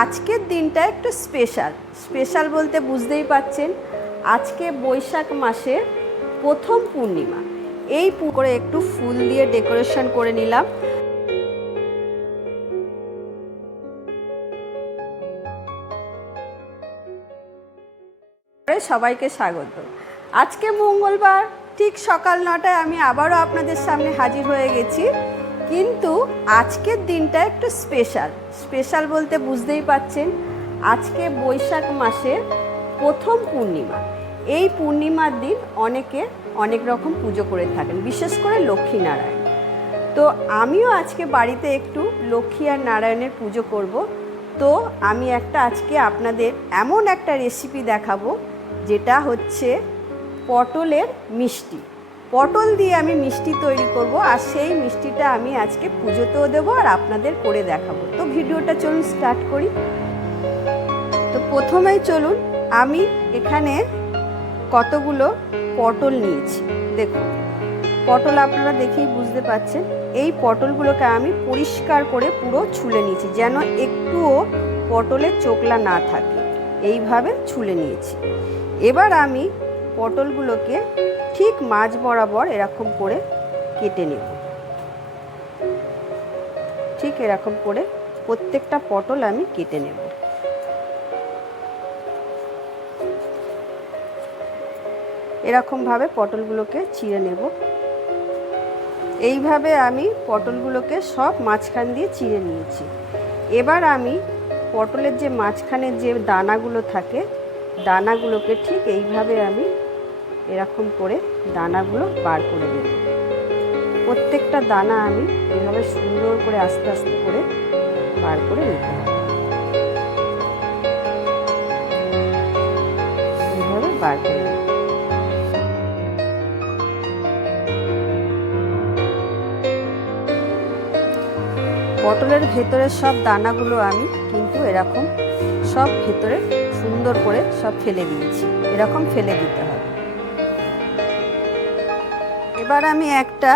আজকের দিনটা একটু স্পেশাল বলতে বুঝতেই পারছেন। আজকে বৈশাখ মাসের প্রথম পূর্ণিমা। এই করে একটু ফুল দিয়ে ডেকোরেশন করে নিলাম। সবাইকে স্বাগত। আজকে মঙ্গলবার ঠিক সকাল 9টায় আমি আবারও আপনাদের সামনে হাজির হয়ে গেছি। কিন্তু আজকের দিনটা একটু স্পেশাল বলতে বুঝতেই পারছেন। আজকে বৈশাখ মাসের প্রথম পূর্ণিমা। এই পূর্ণিমার দিন অনেকে অনেক রকম পুজো করে থাকেন, বিশেষ করে লক্ষ্মীনারায়ণ। তো আমিও আজকে বাড়িতে একটু লক্ষ্মী আর নারায়ণের পুজো করব। তো আমি আজকে আপনাদের এমন একটা রেসিপি দেখাবো, যেটা হচ্ছে পটলের মিষ্টি। পটল দিয়ে আমি মিষ্টি তৈরি করব, আর সেই মিষ্টিটা আমি আজকে পুজোতেও দেবো আর আপনাদের করে দেখাবো। তো ভিডিওটা চলুন স্টার্ট করি। তো প্রথমেই চলুন, আমি এখানে কতগুলো পটল নিয়েছি। দেখুন, পটল আপনারা দেখেই বুঝতে পারছেন। এই পটলগুলোকে আমি পরিষ্কার করে পুরো ছুলে নিয়েছি, যেন একটুও পটলের চোকলা না থাকে। এইভাবে ছুলে নিয়েছি। এবার আমি পটলগুলোকে ঠিক মাঝ বরাবর এরকম করে কেটে নেব। ঠিক এরকম করে প্রত্যেকটা পটল আমি কেটে নেব। এরকমভাবে পটলগুলোকে চিড়ে নেব। এইভাবে আমি পটলগুলোকে সব মাঝখান দিয়ে চিড়ে নিয়েছি। এবার আমি পটলের যে মাঝখানের যে দানাগুলো থাকে, দানাগুলোকে ঠিক এইভাবে আমি এরকম করে দানাগুলো বার করে দেব। প্রত্যেকটা দানা আমি এইভাবে সুন্দর করে আস্তে আস্তে করে বার করে নিতে হবে। এইভাবে বার করে নেব। পটলের ভেতরের সব দানাগুলো আমি কিন্তু এরকম সব ভেতরে সুন্দর করে সব ফেলে দিয়েছি। এরকম ফেলে দিতে হবে। এবার আমি একটা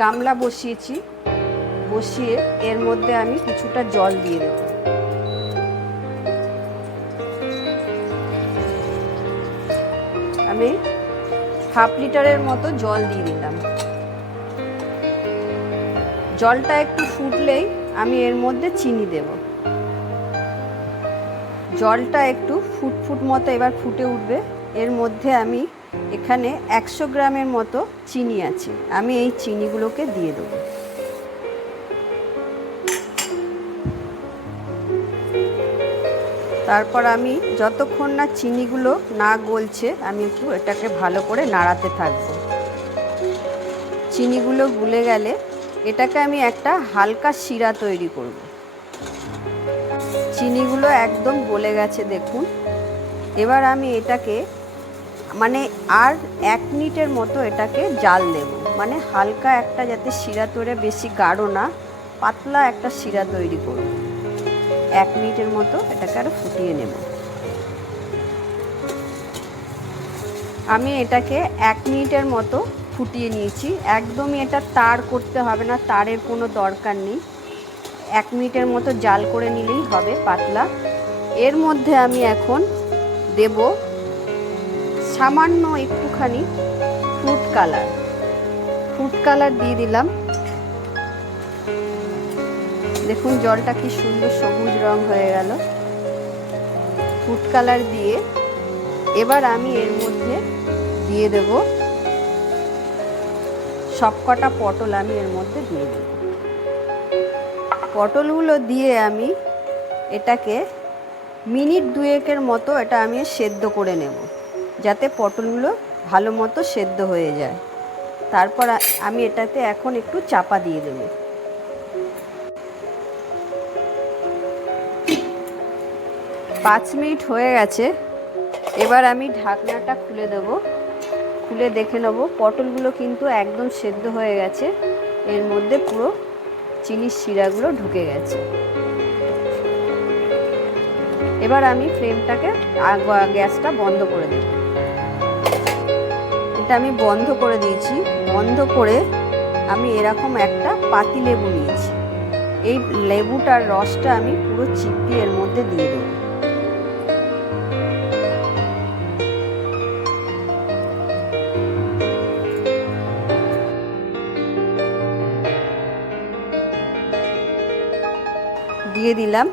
গামলা বসিয়েছি। বসিয়ে এর মধ্যে আমি কিছুটা জল দিয়ে দেব। আমি হাফ লিটারের মতো জল দিয়ে দিলাম। জলটা একটু ফুটলেই আমি এর মধ্যে চিনি দেব। জলটা একটু ফুট মতো এবার ফুটে উঠবে। এর মধ্যে আমি এখানে 100 গ্রামের মতো চিনি আছে, আমি এই চিনিগুলোকে দিয়ে দেব। তারপর আমি যতক্ষণ না চিনিগুলো না গলছে, আমি একটু এটাকে ভালো করে নাড়াতে থাকবো। চিনিগুলো গুলে গেলে এটাকে আমি একটা হালকা শিরা তৈরি করব। চিনিগুলো একদম গলে গেছে দেখুন। এবার আমি এটাকে আর 1 মিনিটের মতো এটাকে জাল দেব। হালকা একটা, যাতে শিরা তৈরি, বেশি গাঢ় না, পাতলা একটা শিরা তৈরি করব। 1 মিনিটের মতো এটাকে আরও ফুটিয়ে নেব। আমি এটাকে 1 মিনিটের মতো ফুটিয়ে নিয়েছি। একদমই এটা তার করতে হবে না, তারের কোনো দরকার নেই। 1 মিনিটের মতো জাল করে নিলেই হবে, পাতলা। এর মধ্যে আমি এখন দেব সামান্য একটুখানি ফ্রুট কালার দিয়ে দিলাম। দেখুন জলটা কি সুন্দর সবুজ রং হয়ে গেল ফ্রুট কালার দিয়ে। এবার আমি এর মধ্যে দিয়ে দেব সবকটা পটল। আমি এর মধ্যে দিয়ে দেব। পটলগুলো দিয়ে আমি এটাকে মিনিট 2-এর মতো এটা আমি সেদ্ধ করে নেব, যাতে পটলগুলো ভালো মতো সেদ্ধ হয়ে যায়। তারপর আমি এটাতে এখন একটু চাপা দিয়ে দেব। 5 মিনিট হয়ে গেছে। এবার আমি ঢাকনাটা খুলে দেব। খুলে দেখে নেব পটলগুলো কিন্তু একদম সেদ্ধ হয়ে গেছে। এর মধ্যে পুরো চিনির শিরাগুলো ঢুকে গেছে। এবার আমি ফ্লেমটাকে, গ্যাসটা বন্ধ করে দেব। এটা আমি বন্ধ করে দিয়েছি। বন্ধ করে আমি এরকম একটা পাতিলেবু নিয়েছি। এই লেবুটার রসটা আমি পুরো চিপিয়ে এর মধ্যে দিয়ে দেবো। দিয়ে দিলাম।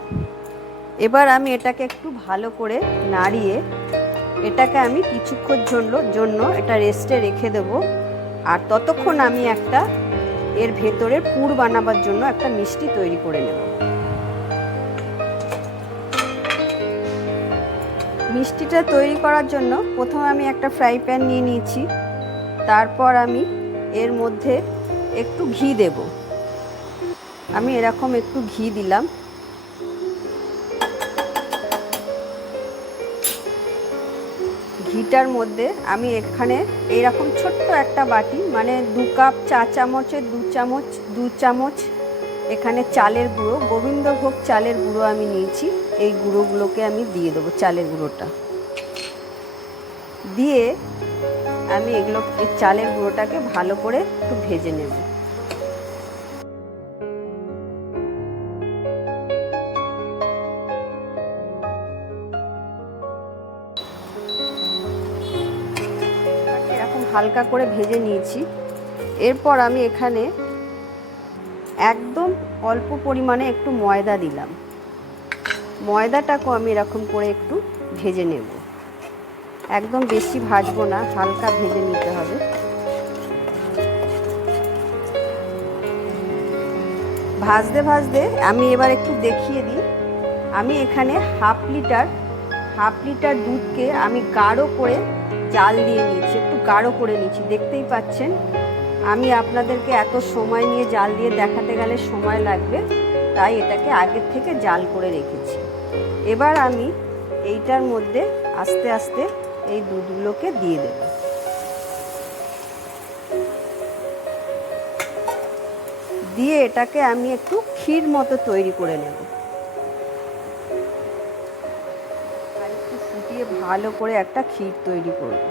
এবার আমি এটাকে একটু ভালো করে নাড়িয়ে এটাকে আমি কিছুক্ষণ জন্য এটা রেস্টে রেখে দেব। আর ততক্ষণ আমি একটা এর ভেতরের পুর বানাবার জন্য একটা মিষ্টি তৈরি করে নেব। মিষ্টিটা তৈরি করার জন্য প্রথমে আমি একটা ফ্রাই প্যান নিয়ে নিয়েছি। তারপর আমি এর মধ্যে একটু ঘি দেব। আমি এরকম একটু ঘি দিলাম। ঘিটার মধ্যে আমি এখানে এইরকম ছোট্ট একটা বাটি মানে 2 কাপ চা চামচের 2 চামচ এখানে চালের গুঁড়ো, গোবিন্দভোগ চালের গুঁড়ো আমি নিয়েছি। এই গুঁড়োগুলোকে আমি দিয়ে দেবো, চালের গুঁড়োটা দিয়ে আমি এই চালের গুঁড়োটাকে ভালো করে একটু ভেজে নেব। এরকম হালকা করে ভেজে নিয়েছি। এরপর আমি এখানে একদম অল্প পরিমাণে একটু ময়দা দিলাম। ময়দাটাকেও আমি এরকম করে একটু ভেজে নেব। একদম বেশি ভাজবো না, হালকা ভেজে নিতে হবে। ভাজতে ভাজতে আমি এবার একটু দেখিয়ে দিই। আমি এখানে হাফ লিটার দুধকে আমি গাঢ় করে জাল দিয়ে নিয়েছি, একটু গাঢ় করে নিয়েছি। দেখতেই পাচ্ছেন আমি আপনাদেরকে এত সময় নিয়ে জাল দিয়ে দেখাতে গেলে সময় লাগবে, তাই এটাকে আগের থেকে জাল করে রেখেছি। এবার আমি এইটার মধ্যে আস্তে আস্তে এই দুধগুলোকে দিয়ে দেব। দিয়ে এটাকে আমি একটু ক্ষীর মতো তৈরি করে নেব। আর একটু ফুটিয়ে ভালো করে একটা ক্ষীর তৈরি করব।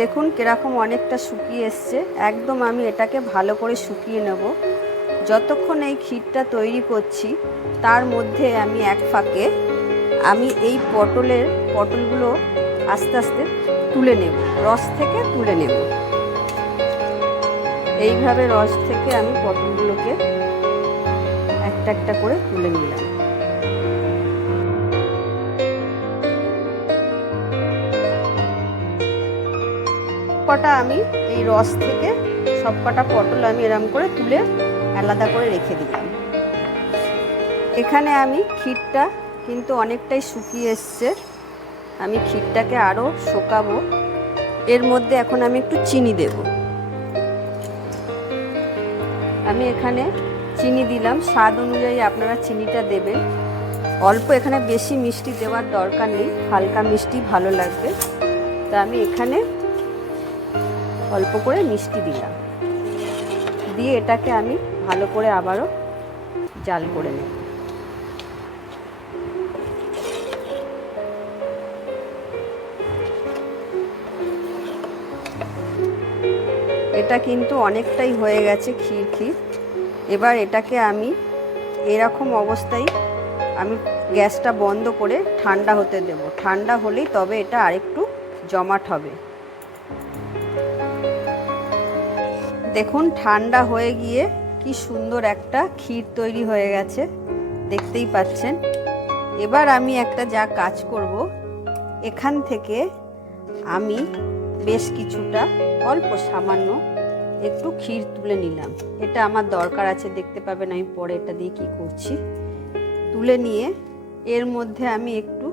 দেখুন কিরকম অনেকটা শুকিয়ে এসছে। একদম আমি এটাকে ভালো করে শুকিয়ে নেব। যতক্ষণ এই ক্ষীরটা তৈরি করছি তার মধ্যে আমি এক ফাঁকে আমি এই পটলগুলো আস্তে আস্তে তুলে নেব, রস থেকে তুলে নেব। এইভাবে রস থেকে আমি পটলগুলোকে একটা একটা করে তুলে নিলাম। কটা আমি এই রস থেকে সব কটা পটল আমি এরম করে তুলে আলাদা করে রেখে দিলাম। এখানে আমি ক্ষীরটা কিন্তু অনেকটাই শুকিয়ে এসছে। আমি ক্ষীরটাকে আরও শুকাবো। এর মধ্যে এখন আমি একটু চিনি দেব। আমি এখানে চিনি দিলাম, স্বাদ অনুযায়ী আপনারা চিনিটা দেবেন। অল্প, এখানে বেশি মিষ্টি দেওয়ার দরকার নেই, হালকা মিষ্টি ভালো লাগবে। তা আমি এখানে অল্প করে মিষ্টি দিলাম। দিয়ে এটাকে আমি ভালো করে আবারও জাল করে নেব। এটা কিন্তু অনেকটাই হয়ে গেছে ক্ষীর। এবার এটাকে আমি এরকম অবস্থায় আমি গ্যাসটা বন্ধ করে ঠান্ডা হতে দেব। ঠান্ডা হলেই তবে এটা আরেকটু জমাট হবে। দেখুন ঠান্ডা হয়ে গিয়ে কি সুন্দর একটা ক্ষীর তৈরি হয়ে গেছে, দেখতেই পাচ্ছেন। এবার আমি একটা যা কাজ করব, এখান থেকে আমি বেশ কিছুটা অল্প সামান্য একটু ক্ষীর তুলে নিলাম। এটা আমার দরকার আছে, দেখতে পাবেন আমি পরে এটা দিয়ে কি করছি। তুলে নিয়ে এর মধ্যে আমি একটু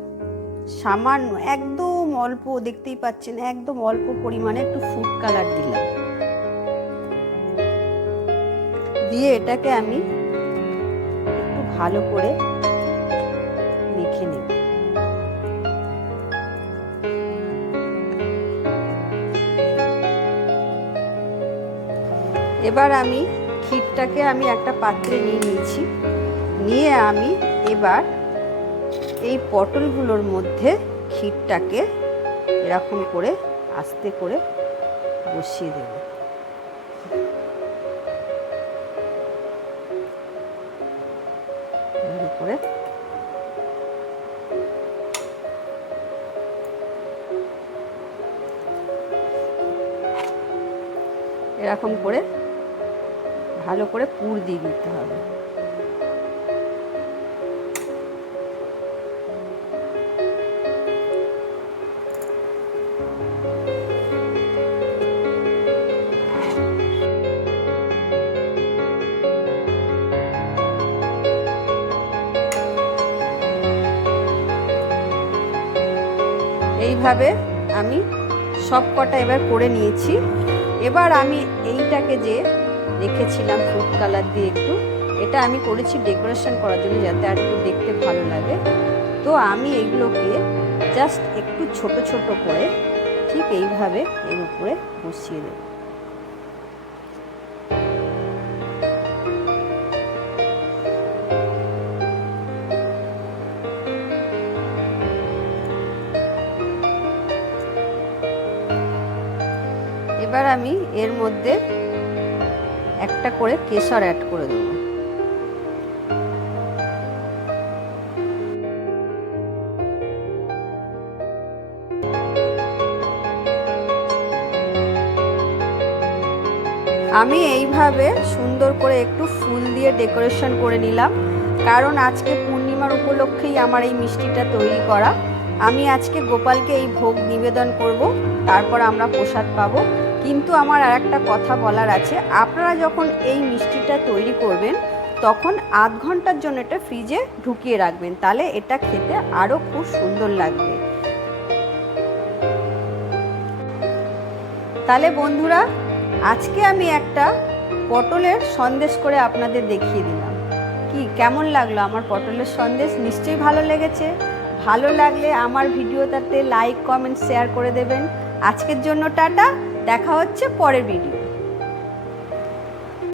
সামান্য একদম অল্প, দেখতেই পাচ্ছেন একদম অল্প পরিমাণে একটু ফুড কালার দিলাম। দিয়ে এটাকে আমি একটু ভালো করে মেখে নেব। এবার আমি ক্ষীরটাকে আমি একটা পাত্রে নিয়ে নিয়েছি। নিয়ে আমি এবার এই পটলগুলোর মধ্যে ক্ষীরটাকে এরকম করে আস্তে করে বসিয়ে দেব। এর উপরে এরকম করে ভালো করে পুর দিয়ে দিতে হবে। এইভাবে আমি সব কটা এবার করে নিয়েছি। এবার আমি এইটাকে যে রেখেছিলাম ফুড কালার দিয়ে একটু, এটা আমি করেছি ডেকোরেশন করার জন্য, যাতে আর একটু দেখতে ভালো লাগে। তো আমি এইগুলোকে জাস্ট একটু ছোট ছোট করে ঠিক এইভাবে এর উপরে বসিয়ে দেব। এবার আমি এর মধ্যে একটা করে কেশর অ্যাড করে দেব। আমি এইভাবে সুন্দর করে একটু ফুল দিয়ে ডেকোরেশন করে নিলাম, কারণ আজকে পূর্ণিমার উপলক্ষেই আমার এই মিষ্টিটা তৈরি করা। আমি আজকে গোপালকে এই ভোগ নিবেদন করব, তারপর আমরা প্রসাদ পাবো। কিন্তু আমার আর একটা কথা বলার আছে, আপনারা যখন এই মিষ্টিটা তৈরি করবেন তখন আধ ঘন্টার জন্য এটা ফ্রিজে ঢুকিয়ে রাখবেন, তাহলে এটা খেতে আরও খুব সুন্দর লাগবে। তাহলে বন্ধুরা, আজকে আমি একটা পটলের সন্দেশ করে আপনাদের দেখিয়ে দিলাম। কি কেমন লাগলো আমার পটলের সন্দেশ? নিশ্চয়ই ভালো লেগেছে। ভালো লাগলে আমার ভিডিওটাতে লাইক, কমেন্ট, শেয়ার করে দেবেন। আজকের জন্য টাটা, দেখা হচ্ছে পরের ভিডিও।